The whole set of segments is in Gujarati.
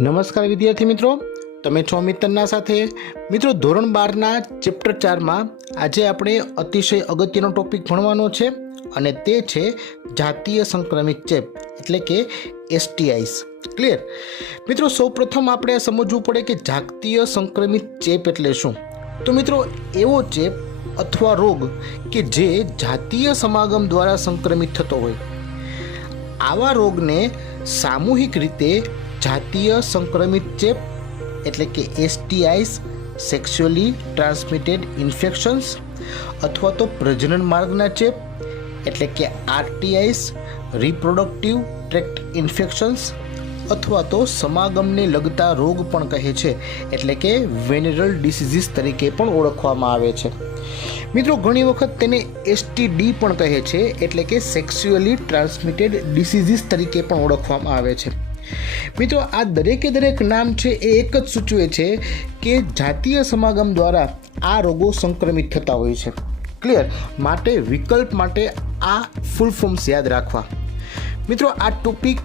નમસ્કાર વિદ્યાર્થી મિત્રો, તમે છો મિત્રના સાથે. મિત્રો, ધોરણ 12ના ચેપ્ટર 4માં આજે આપણે અતિશય અગત્યનો ટોપિક ભણવાનો છે અને તે છે જાતીય સંક્રમિત ચેપ એટલે કે STIs. ક્લિયર? મિત્રો, સૌપ્રથમ આપણે સમજવું પડે કે જાતીય સંક્રમિત ચેપ એટલે શું. તો મિત્રો, એવો ચેપ અથવા રોગ કે જે જાતીય સમાગમ દ્વારા સંક્રમિત થતો હોય, આવા રોગને સામૂહિક રીતે જાતીય સંક્રમિત ચેપ એટલે કે STIs, સેક્સ્યુઅલી ટ્રાન્સમિટેડ ઇન્ફેક્શન્સ, અથવા તો પ્રજનન માર્ગના ચેપ એટલે કે RTIs, રિપ્રોડક્ટિવ ટ્રેક્ટ ઇન્ફેક્શન્સ, અથવા તો સમાગમને લગતા રોગ પણ કહે છે એટલે કે વેનરલ ડિસીઝીસ તરીકે પણ ઓળખવામાં આવે છે. મિત્રો, ઘણી વખત તેને STD પણ કહે છે એટલે કે સેક્સ્યુઅલી ટ્રાન્સમિટેડ ડિસીઝીસ તરીકે પણ ઓળખવામાં આવે છે. મિત્રો, આ દરેક નામ છે એ એક જ સૂચવે છે કે જાતીય સમાગમ દ્વારા આ રોગો સંક્રમિત થતા હોય છે. ક્લિયર? માટે વિકલ્પ માટે આ ફૂલ ફોર્મ્સ યાદ રાખવા. મિત્રો, આ ટોપિક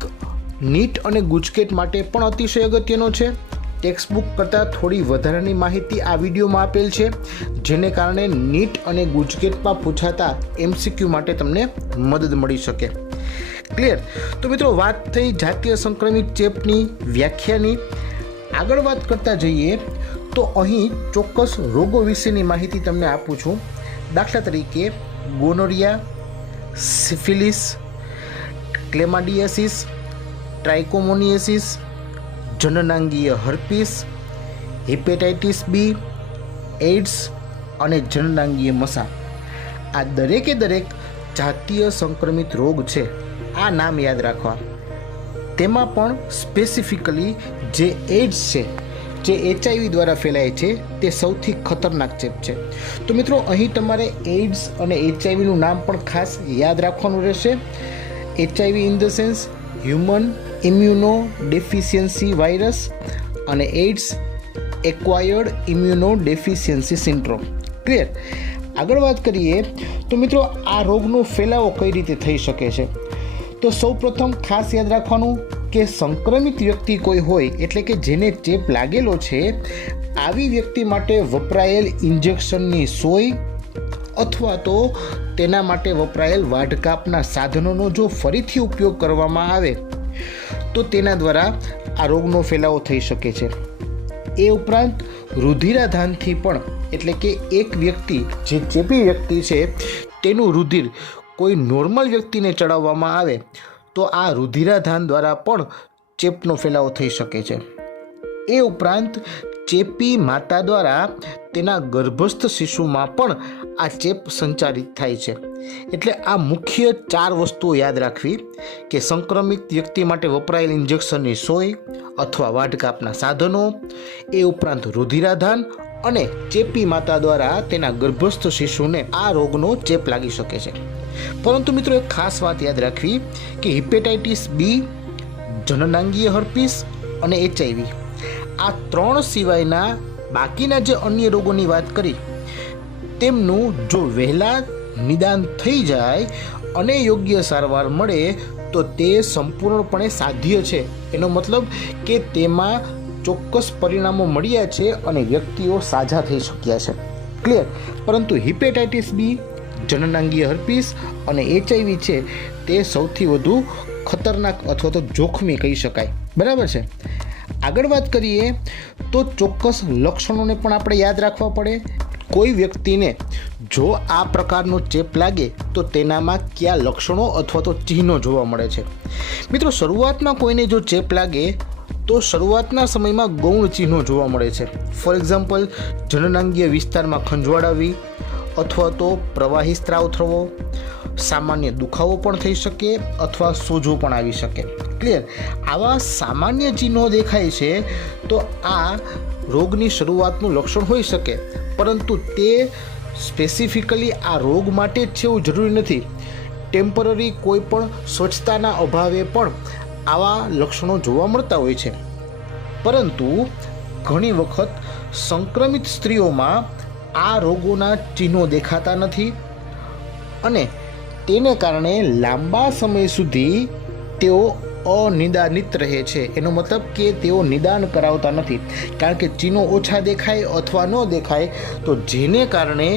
નીટ અને ગુજકેટ માટે પણ અતિશય અગત્યનો છે. ટેક્સ્ટ બુક કરતાં થોડી વધારાની માહિતી આ વિડીયોમાં આપેલ છે, જેને કારણે નીટ અને ગુજકેટમાં પૂછાતા MCQ માટે તમને મદદ મળી શકે. ક્લિયર? તો મિત્રો, વાત થઈ જાતીય સંક્રમિત ચેપની વ્યાખ્યાની. આગળ વાત કરતા જઈએ તો અહીં ચોક્કસ રોગો વિશેની માહિતી તમને આપું છું. દાખલા તરીકે ગોનોરિયા, સિફિલિસ, ક્લેમાડિયાસિસ, ટ્રાઇકોમોનિયાસિસ, જનનાંગીય હર્પીસ, હિપેટાઇટિસ B, એઇડ્સ અને જનનાંગીય મસા. આ દરેક જાતીય સંક્રમિત રોગ છે. આ નામ યાદ રાખવા. તેમાં પણ સ્પેસિફિકલી જે એઇડ્સ છે, જે HIV દ્વારા ફેલાય છે, તે સૌથી ખતરનાક ચેપ છે. તો મિત્રો, અહીં તમારે એઇડ્સ અને HIVનું નામ પણ ખાસ યાદ રાખવાનું રહેશે. HIV in the sense human immunodeficiency virus અને AIDS acquired immunodeficiency syndrome. Clear? આગળ વાત કરીએ તો મિત્રો, આ રોગનો ફેલાવો કઈ રીતે થઈ શકે છે. તો સૌપ્રથમ ખાસ યાદ રાખવાનું કે સંક્રમિત વ્યક્તિ કોઈ હોય એટલે કે જેને ચેપ લાગેલો છે, આવી વ્યક્તિ માટે વપરાયેલ ઇન્જેક્શનની સોય અથવા તો તેના માટે વપરાયેલ વાઢકાપના સાધનોનો જો ફરીથી ઉપયોગ કરવામાં આવે તો તેના દ્વારા આ રોગનો ફેલાવો થઈ શકે છે. એ ઉપરાંત રુધિરાધાનથી પણ, એટલે કે એક વ્યક્તિ જે ચેપી વ્યક્તિ છે તેનું રુધિર કોઈ નોર્મલ વ્યક્તિને ચડાવવામાં આવે તો આ રુધિરાધાન દ્વારા પણ ચેપનો ફેલાવો થઈ શકે છે. એ ઉપરાંત ચેપી માતા દ્વારા તેના ગર્ભસ્થ શિશુમાં પણ આ ચેપ સંચારિત થાય છે. એટલે આ મુખ્ય 4 વસ્તુઓ યાદ રાખવી કે સંક્રમિત વ્યક્તિ માટે વપરાયેલ ઇન્જેક્શનની સોય અથવા વાઢકાપના સાધનો, એ ઉપરાંત રુધિરાધાન અને ચેપી માતા દ્વારા તેના ગર્ભસ્થ શિશુને આ રોગનો ચેપ લાગી શકે છે. પરંતુ મિત્રો, એક ખાસ વાત યાદ રાખવી કે હિપેટાઇટિસ B, જનનાંગીય હર્પીસ અને HIV આ 3 સિવાયના બાકીના જે અન્ય રોગોની વાત કરી, તેમનું જો વહેલા નિદાન થઈ જાય અને યોગ્ય સારવાર મળે તો તે સંપૂર્ણપણે સાધ્ય છે. એનો મતલબ કે તેમાં ચોક્કસ પરિણામો મળ્યા છે અને વ્યક્તિઓ સાજા થઈ શક્યા છે. ક્લિયર? પરંતુ હિપેટાઇટિસ B, જનનાંગીય હર્પીસ અને HIV છે તે સૌથી વધુ ખતરનાક અથવા તો જોખમી કહી શકાય. બરાબર છે? આગળ વાત કરીએ તો ચોક્કસ લક્ષણોને પણ આપણે યાદ રાખવા પડે. કોઈ વ્યક્તિને જો આ પ્રકારનો ચેપ લાગે તો તેનામાં કયા લક્ષણો અથવા તો ચિહ્નો જોવા મળે છે. મિત્રો, શરૂઆતમાં કોઈને જો ચેપ લાગે તો શરૂઆતના સમયમાં ગૌણ ચિહ્નો જોવા મળે છે. ફોર એક્ઝામ્પલ, જનનાંગીય વિસ્તારમાં ખંજવાળ આવી અથવા તો પ્રવાહી સ્ત્રાવ થવો, સામાન્ય દુખાવો પણ થઈ શકે અથવા સોજો પણ આવી શકે. ક્લિયર? આવા સામાન્ય ચિહ્નો દેખાય છે તો આ રોગની શરૂઆતનું લક્ષણ હોઈ શકે, પરંતુ તે સ્પેસિફિકલી આ રોગ માટે જ છે એવું જરૂરી નથી. ટેમ્પરરી કોઈ પણ સ્વચ્છતાના અભાવે પણ આવા લક્ષણો જોવા મળતા હોય છે. પરંતુ ઘણી વખત સંક્રમિત સ્ત્રીઓમાં આ રોગોના ચિહ્નો દેખાતા નથી અને તેને કારણે લાંબા સમય સુધી તેઓ અનિદાનિત રહે છે. એનો મતલબ કે તેઓ નિદાન કરાવતા નથી, કારણ કે ચિહ્નો ઓછા દેખાય અથવા ન દેખાય તો જેને કારણે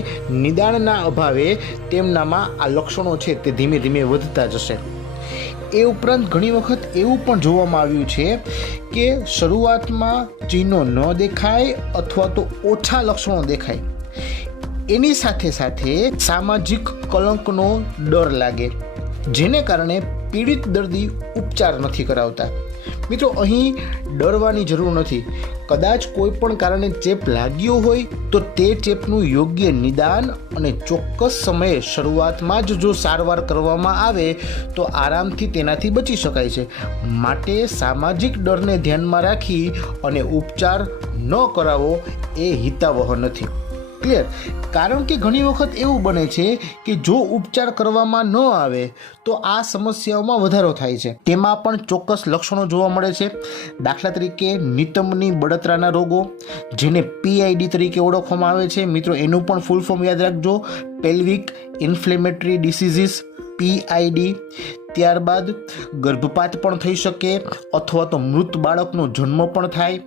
નિદાનના અભાવે તેમનામાં આ લક્ષણો છે તે ધીમે ધીમે વધતા જશે. એ ઉપરાંત ઘણી વખત એવું પણ જોવામાં આવ્યું છે કે શરૂઆતમાં ચિહ્નો ન દેખાય અથવા તો ઓછા લક્ષણો દેખાય, એની સાથે સાથે સામાજિક કલંકનો ડર લાગે, જેને કારણે પીડિત દર્દી ઉપચાર નથી કરાવતા. મિત્રો, અહીં ડરવાની જરૂર નથી. કદાચ કોઈ પણ કારણે ચેપ લાગ્યો હોય તો તે ચેપનું યોગ્ય નિદાન અને ચોક્કસ સમયે શરૂઆતમાં જ જો સારવાર કરવામાં આવે તો આરામથી તેનાથી બચી શકાય છે. માટે સામાજિક ડરને ધ્યાનમાં રાખી અને ઉપચાર ન કરાવવો એ હિતાવહ નથી. ક્લિયર? કારણ કે ઘણી વખત એવું બને છે કે જો ઉપચાર કરવામાં ન આવે તો આ સમસ્યાઓમાં વધારો થાય છે. તેમાં પણ ચોક્કસ લક્ષણો જોવા મળે છે. દાખલા તરીકે નિતંબની બળતરાના રોગો, જેને PID તરીકે ઓળખવામાં આવે છે. મિત્રો, એનું પણ ફૂલ ફોર્મ યાદ રાખજો, પેલ્વિક ઇન્ફ્લેમેટરી ડિસીઝીસ, PID. ત્યારબાદ ગર્ભપાત પણ થઈ શકે અથવા તો મૃત બાળકનો જન્મ પણ થાય.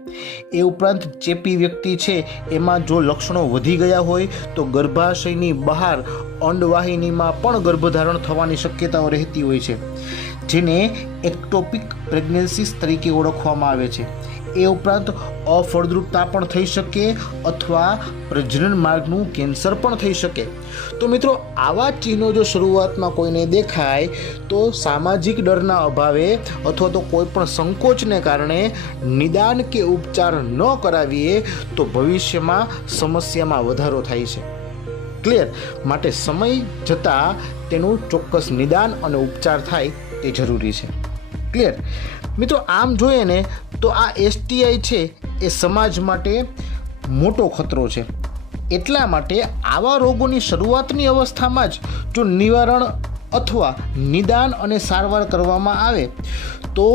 એ ઉપરાંત ચેપી વ્યક્તિ છે એમાં જો લક્ષણો વધી ગયા હોય તો ગર્ભાશયની બહાર અંડવાહિનીમાં પણ ગર્ભધારણ થવાની શક્યતાઓ રહેતી હોય છે, જેને એક્ટોપિક પ્રેગ્નન્સીસ તરીકે ઓળખવામાં આવે છે. એ ઉપરાંત અફળદ્રુપતા પણ થઈ શકે અથવા પ્રજનન માર્ગનું કેન્સર પણ થઈ શકે. તો મિત્રો, આવા ચિહ્નો જો શરૂઆતમાં કોઈને દેખાય તો સામાજિક ડરના અભાવે અથવા તો કોઈ પણ સંકોચને કારણે નિદાન કે ઉપચાર ન કરાવીએ તો ભવિષ્યમાં સમસ્યામાં વધારો થાય છે. ક્લિયર? માટે સમય જતાં તેનું ચોક્કસ નિદાન અને ઉપચાર થાય તે જરૂરી છે. ક્લિયર? મિત્રો, આમ જોઈએ ને તો આ STI છે એ સમાજ માટે મોટો ખતરો છે. એટલા માટે આવા રોગોની શરૂઆતની અવસ્થામાં જ જો નિવારણ અથવા નિદાન અને સારવાર કરવામાં આવે તો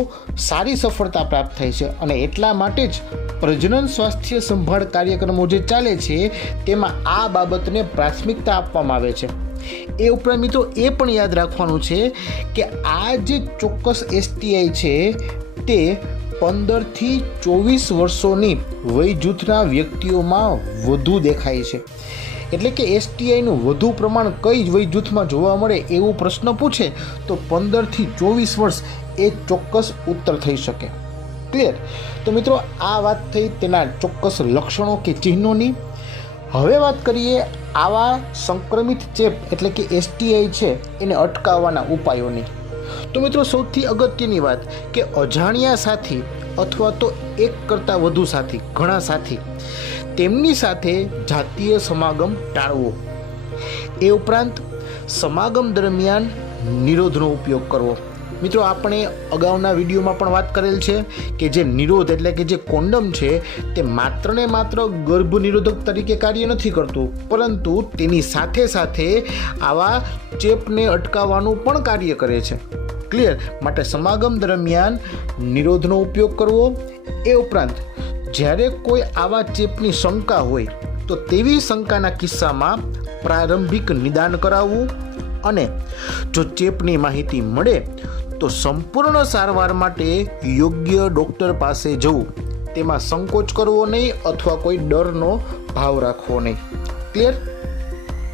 સારી સફળતા પ્રાપ્ત થાય છે. અને એટલા માટે જ પ્રજનન સ્વાસ્થ્ય સંભાળ કાર્યક્રમો જે ચાલે છે તેમાં આ બાબતને પ્રાથમિકતા આપવામાં આવે છે. એ ઉપરાંત મિત્રો, એ પણ યાદ રાખવાનું છે કે આ જે ચોક્કસ STI છે તે 15 થી 24 વર્ષોની વય જૂથના વ્યક્તિઓમાં વધુ દેખાય છે. એટલે કે STIનું વધુ પ્રમાણ કઈ વય જૂથમાં જોવા મળે એવું પ્રશ્ન પૂછે તો 15 થી 24 વર્ષ એ ચોક્કસ ઉત્તર થઈ શકે. ક્લિયર? તો મિત્રો, આ વાત થઈ તેના ચોક્કસ લક્ષણો કે ચિહ્નોની. હવે વાત કરીએ આવા સંક્રમિત ચેપ એટલે કે STI છે એને અટકાવવાના ઉપાયોની. તો મિત્રો, સૌથી અગત્યની વાત કે અજાણ્યા સાથી અથવા તો એક કરતાં વધુ સાથી, ઘણા સાથી, તેમની સાથે જાતીય સમાગમ ટાળવો. એ ઉપરાંત સમાગમ દરમિયાન નિરોધનો ઉપયોગ કરવો. મિત્રો, આપણે અગાઉના વિડીયોમાં પણ વાત કરેલ છે કે જે નિરોધ એટલે કે જે કોન્ડમ છે તે માત્ર ને માત્ર ગર્ભ નિરોધક તરીકે કાર્ય નથી કરતું, પરંતુ તેની સાથે સાથે આવા ચેપને અટકાવવાનું પણ કાર્ય કરે છે. ક્લિયર? માટે સમાગમ દરમિયાન નિરોધનો ઉપયોગ કરવો. એ ઉપરાંત જ્યારે કોઈ આવા ચેપની શંકા હોય તો તેવી શંકાના કિસ્સામાં પ્રારંભિક નિદાન કરાવવું અને જો ચેપની માહિતી મળે તો સંપૂર્ણ સારવાર માટે યોગ્ય ડૉક્ટર પાસે જવું. તેમાં સંકોચ કરવો નહીં અથવા કોઈ ડરનો ભાવ રાખવો નહીં. ક્લિયર?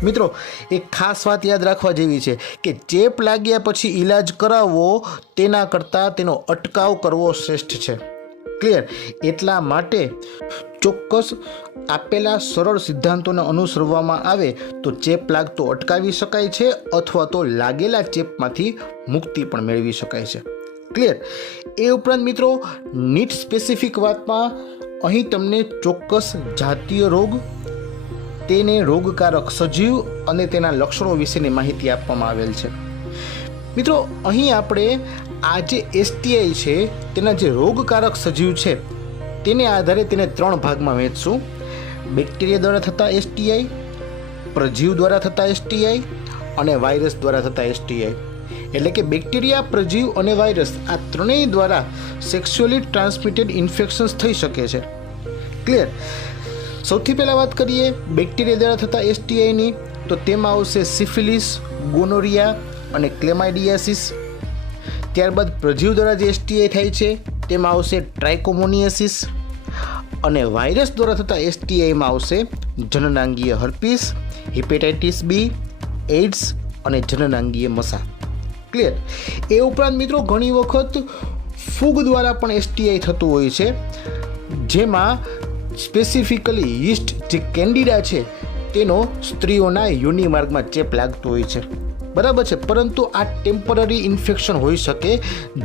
મિત્રો, એક ખાસ વાત યાદ રાખવા જેવી છે કે ચેપ લાગ્યા પછી ઈલાજ કરાવવો તેના કરતાં તેનો અટકાવ કરવો શ્રેષ્ઠ છે. ક્લિયર? એટલા માટે ચોક્કસ આપેલા સરળ સિદ્ધાંતોને અનુસરવામાં આવે તો ચેપ લાગતો અટકાવી શકાય છે અથવા તો લાગેલા ચેપમાંથી મુક્તિ પણ મેળવી શકાય છે. ક્લિયર? એ ઉપરાંત મિત્રો, નીટ સ્પેસિફિક વાતમાં અહીં તમને ચોક્કસ જાતીય રોગ, તેને રોગકારક સજીવ અને તેના લક્ષણો વિશેની માહિતી આપવામાં આવેલ છે. મિત્રો, અહીં આપણે આ જે STI છે તેના જે રોગકારક સજીવ છે તેને આધારે તેને 3 ભાગમાં વહેંચશું. બેક્ટેરિયા દ્વારા થતા STI, પ્રજીવ દ્વારા થતા STI અને વાયરસ દ્વારા થતા STI. એટલે કે બેક્ટેરિયા, પ્રજીવ અને વાયરસ આ ત્રણેય દ્વારા સેક્સ્યુઅલી ટ્રાન્સમિટેડ ઇન્ફેક્શન્સ થઈ શકે છે. ક્લિયર? સૌથી પહેલાં વાત કરીએ બેક્ટેરિયા દ્વારા થતા STIની તો તેમાં આવશે સિફિલિસ, ગોનોરિયા અને ક્લેમાઇડિયાસિસ. ત્યારબાદ પ્રજીવ દ્વારા જે STI થાય છે તેમાં આવશે ટ્રાઇકોમોનિયાસિસ, અને વાયરસ દ્વારા થતા STIમાં આવશે જનનાંગીય હર્પીસ, હિપેટાઇટિસ બી, એઇડ્સ અને જનનાંગીય મસા. ક્લિયર. એ ઉપરાંત મિત્રો ઘણી વખત ફૂગ દ્વારા પણ STI થતું હોય છે, જેમાં સ્પેસિફિકલી યીસ્ટ જે કેન્ડિડા છે તેનો સ્ત્રીઓના યોનિ માર્ગમાં ચેપ લાગતો હોય છે. બરાબર છે. પરંતુ આ ટેમ્પરરી ઇન્ફેક્શન હોઈ શકે,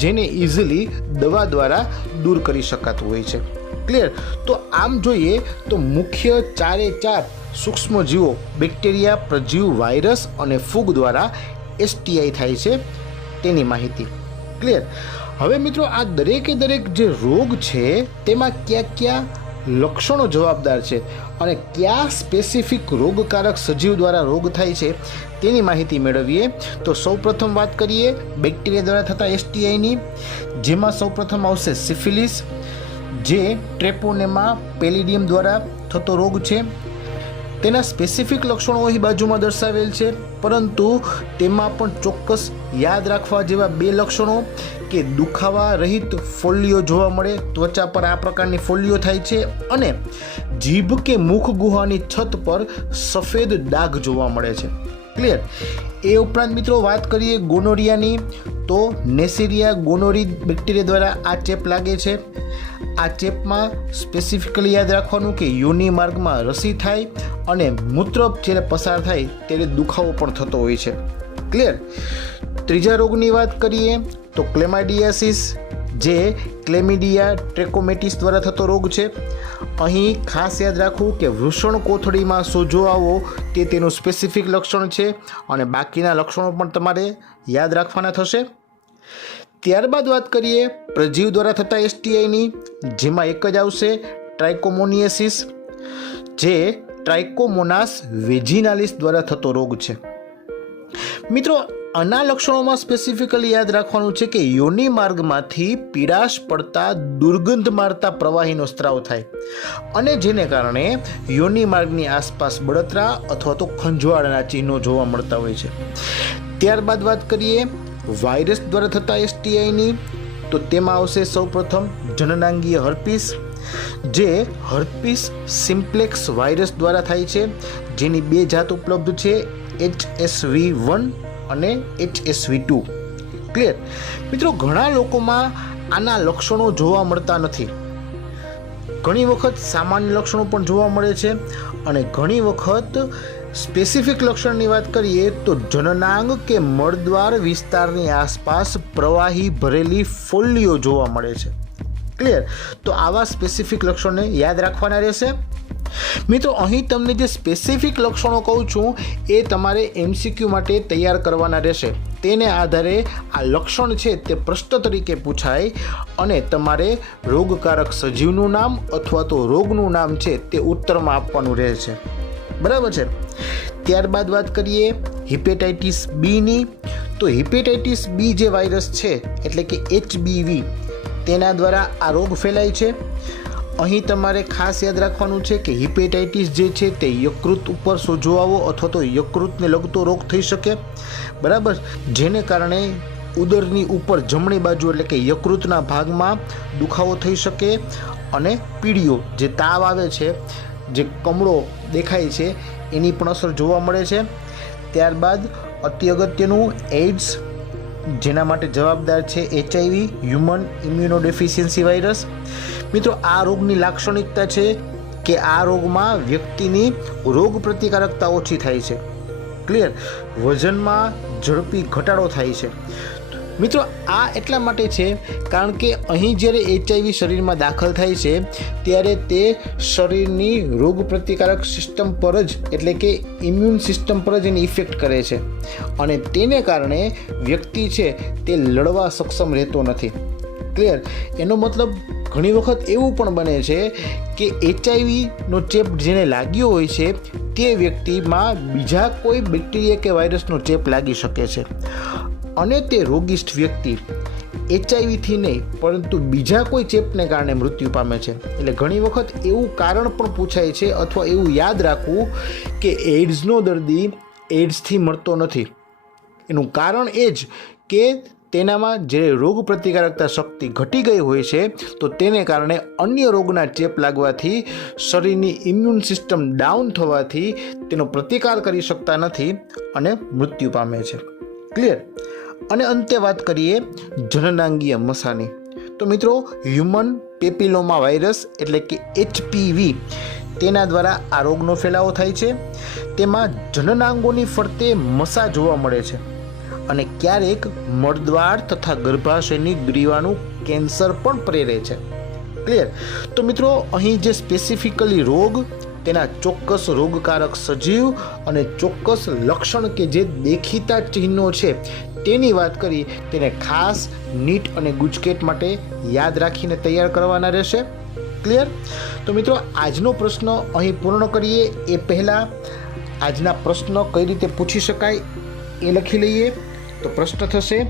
જેને ઇઝીલી દવા દ્વારા દૂર કરી શકાતું હોય છે. ક્લિયર. તો આમ જોઈએ તો મુખ્ય 4 સૂક્ષ્મજીવો બેક્ટેરિયા, પ્રજીવ, વાયરસ અને ફૂગ દ્વારા STI થાય છે તેની માહિતી. ક્લિયર. હવે મિત્રો આ દરેકે દરેક જે રોગ છે તેમાં કયા લક્ષણો જવાબદાર છે અને કયા સ્પેસિફિક રોગકારક સજીવ દ્વારા રોગ થાય છે તેની માહિતી મેળવીએ. તો સૌપ્રથમ વાત કરીએ બેક્ટેરિયા દ્વારા થતા STIની, જેમાં સૌપ્રથમ આવશે સિફિલિસ, જે ટ્રેપોનેમા પેલિડિયમ દ્વારા થતો રોગ છે. તેના સ્પેસિફિક લક્ષણો અહીં બાજુમાં દર્શાવેલ છે, પરંતુ તેમાં પણ ચોક્કસ યાદ રાખવા જેવા 2 લક્ષણો કે દુખાવા રહિત ફોલ્લીઓ જોવા મળે, ત્વચા પર આ પ્રકારની ફોલ્લીઓ થાય છે, અને જીભ કે મુખ ગુહાની છત પર સફેદ ડાઘ જોવા મળે છે. ક્લિયર. એ ઉપરાંત મિત્રો વાત કરીએ ગોનોરિયાની, તો નેસેરિયા ગોનોરી બેક્ટેરિયા દ્વારા આ ચેપ લાગે છે. આ ચેપમાં સ્પેસિફિકલી યાદ રાખવાનું કે યોનિ માર્ગમાં રસી થાય અને મૂત્ર જ્યારે પસાર થાય ત્યારે દુખાવો પણ થતો હોય છે. ક્લિયર. ત્રીજા રોગની વાત કરીએ તો ક્લેમાઇડિયાસિસ, જે ક્લેમિડિયા ટ્રેકોમેટિસ દ્વારા થતો રોગ છે. અહીં ખાસ યાદ રાખવું કે વૃષણ કોથળીમાં સોજો આવવો તે તેનું સ્પેસિફિક લક્ષણ છે, અને બાકીના લક્ષણો પણ તમારે યાદ રાખવાના થશે. ત્યારબાદ વાત કરીએ પ્રજીવ દ્વારા થતા STIની, જેમાં એક જ આવશે ટ્રાઇકોમોનિયાસિસ, જે ટ્રાઇકોમોનાસ વેજિનાલિસ દ્વારા થતો રોગ છે. મિત્રો આના લક્ષણોમાં સ્પેસિફિકલી યાદ રાખવાનું છે કે યોનિ માર્ગમાંથી પીડાશ પડતા દુર્ગંધ મારતા પ્રવાહીનો સ્ત્રાવ થાય, અને જેને કારણે યોનિ માર્ગની આસપાસ બળતરા અથવા તો ખંજવાળના ચિહ્નો જોવા મળતા હોય છે. ત્યારબાદ વાત કરીએ વાયરસ દ્વારા થતા STIની, તો તેમાં આવશે સૌપ્રથમ જનનાંગીય હર્પીસ, જે હર્પીસ સિમ્પ્લેક્સ વાયરસ દ્વારા થાય છે, જેની 2 જાત ઉપલબ્ધ છે, HSV1 અને HSV2. ક્લિયર. મિત્રો ઘણા લોકોમાં આના લક્ષણો જોવા મળતા નથી. ઘણી વખત સામાન્ય લક્ષણો પણ જોવા મળે છે, અને ઘણી વખત સ્પેસિફિક લક્ષણની વાત કરીએ તો જનનાંગ કે મળદ્વાર વિસ્તારની આસપાસ પ્રવાહી ભરેલી ફોલ્લીઓ જોવા મળે છે. ક્લિયર. તો આવા સ્પેસિફિક લક્ષણોને યાદ રાખવાના રહેશે. મિત્રો અહીં તમને જે સ્પેસિફિક લક્ષણો કહું છું એ તમારે MCQ માટે તૈયાર કરવાના રહેશે. તેને આધારે આ લક્ષણ છે તે પ્રશ્ન તરીકે પૂછાય, અને તમારે રોગકારક સજીવનું નામ અથવા તો રોગનું નામ છે તે ઉત્તરમાં આપવાનું રહે છે. બરાબર છે. ત્યારબાદ વાત કરીએ હિપેટાઇટિસ બીની, તો હિપેટાઇટિસ બી જે વાયરસ છે એટલે કે HBV, તેના દ્વારા આ રોગ ફેલાય છે. અહીં તમારે ખાસ યાદ રાખવાનું છે કે હિપેટાઇટિસ જે છે તે યકૃત ઉપર સોજો આવવો અથવા તો યકૃતને લગતો રોગ થઈ શકે. બરાબર. જેને કારણે ઉદરની ઉપર જમણી બાજુ એટલે કે યકૃતના ભાગમાં દુખાવો થઈ શકે, અને પીળીઓ જે તાવ આવે છે, જે કમળો દેખાય છે, એની પણ અસર જોવા મળે છે. ત્યારબાદ અતિ અગત્યનું એઇડ્સ, જેના માટે જવાબદાર છે HIV હ્યુમન ઇમ્યુનોડેફિશિયન્સી વાયરસ. મિત્રો આ રોગની લાક્ષણિકતા છે કે આ રોગમાં વ્યક્તિની રોગ પ્રતિકારકતા ઓછી થાય છે. ક્લિયર. વજનમાં ઝડપી ઘટાડો થાય છે. મિત્રો આ એટલા માટે છે કારણ કે અહીં જ્યારે HIV શરીરમાં દાખલ થાય છે ત્યારે તે શરીરની રોગ પ્રતિકારક સિસ્ટમ પર જ એટલે કે ઇમ્યુન સિસ્ટમ પર જ એની ઇફેક્ટ કરે છે, અને તેને કારણે વ્યક્તિ છે તે લડવા સક્ષમ રહેતો નથી. ક્લિયર. એનો મતલબ ઘણી વખત એવું પણ બને છે કે HIVનો ચેપ જેને લાગ્યો હોય છે તે વ્યક્તિમાં બીજા કોઈ બેક્ટેરિયા કે વાયરસનો ચેપ લાગી શકે છે, અને તે રોગિષ્ઠ વ્યક્તિ HIVથી નહીં પરંતુ બીજા કોઈ ચેપને કારણે મૃત્યુ પામે છે. એટલે ઘણી વખત એવું કારણ પણ પૂછાય છે અથવા એવું યાદ રાખવું કે એઇડ્સનો દર્દી એઇડ્સથી મરતો નથી. એનું કારણ એ જ કે તેનામાં જે રોગ પ્રતિકારકતા શક્તિ ઘટી ગઈ હોય છે તો તેને કારણે અન્ય રોગના ચેપ લાગવાથી શરીરની ઇમ્યુન સિસ્ટમ ડાઉન થવાથી તેનો પ્રતિકાર કરી શકતા નથી અને મૃત્યુ પામે છે. ક્લિયર. અને અંતે વાત કરીએ જનનાંગીય મસાની. તો મિત્રો, હ્યુમન પેપિલોમા વાયરસ એટલે કે HPV તેના દ્વારા આ રોગનો ફેલાવો થાય છે. તેમાં જનનાંગોની ફરતે મસા જોવા મળે છે અને ક્યારેક મળદ્વાર તથા ગર્ભાશયની ગ્રીવાનું કેન્સર પણ પ્રેરે છે. ક્લિયર. તો મિત્રો, અહીં જે સ્પેસિફિકલી રોગ, તેના ચોક્કસ રોગકારક સજીવ અને ચોક્કસ લક્ષણ કે જે દેખીતા ચિહ્નો છે તેની વાત કરી, તેને ખાસ નીટ અને ગુજકેટ માટે યાદ રાખીને તૈયાર કરવાના રહેશે. ક્લિયર. તો મિત્રો, આજનો પ્રશ્ન અહીં પૂર્ણ કરીએ એ પહેલાં આજના પ્રશ્નો કઈ રીતે પૂછી શકાય એ લખી લઈએ. તો પ્રશ્ન થશે,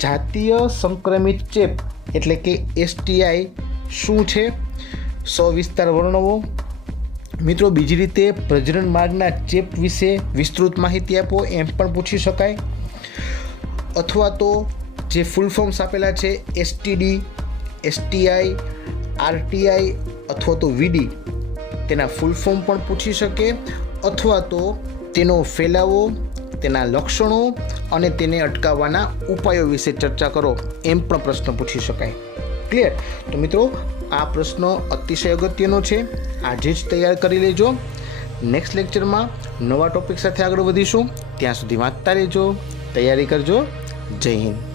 જાતીય સંક્રમિત ચેપ એટલે કે STI શું છે? સવિસ્તાર વર્ણવો. મિત્રો, બીજી રીતે પ્રજનન માર્ગના ચેપ વિશે વિસ્તૃત માહિતી આપો, એમ પણ પૂછી શકાય. અથવા તો જે ફૂલ ફોર્મ્સ આપેલા છે STD, STI, RTI અથવા તો VD, તેના ફૂલ ફોર્મ પણ પૂછી શકે. અથવા તો તેનો ફેલાવો, તેના લક્ષણો અને તેને અટકાવવાના ઉપાયો વિશે ચર્ચા કરો, એમ પણ પ્રશ્ન પૂછી શકાય. ક્લિયર. તો મિત્રો, આ પ્રશ્ન અતિશય અગત્યનો છે, આજે જ તૈયાર કરી લેજો. નેક્સ્ટ લેક્ચરમાં નવા ટોપિક સાથે આગળ વધીશું. ત્યાં સુધી વાંચતા રહેજો, તૈયારી કરજો. જય હિન્દ.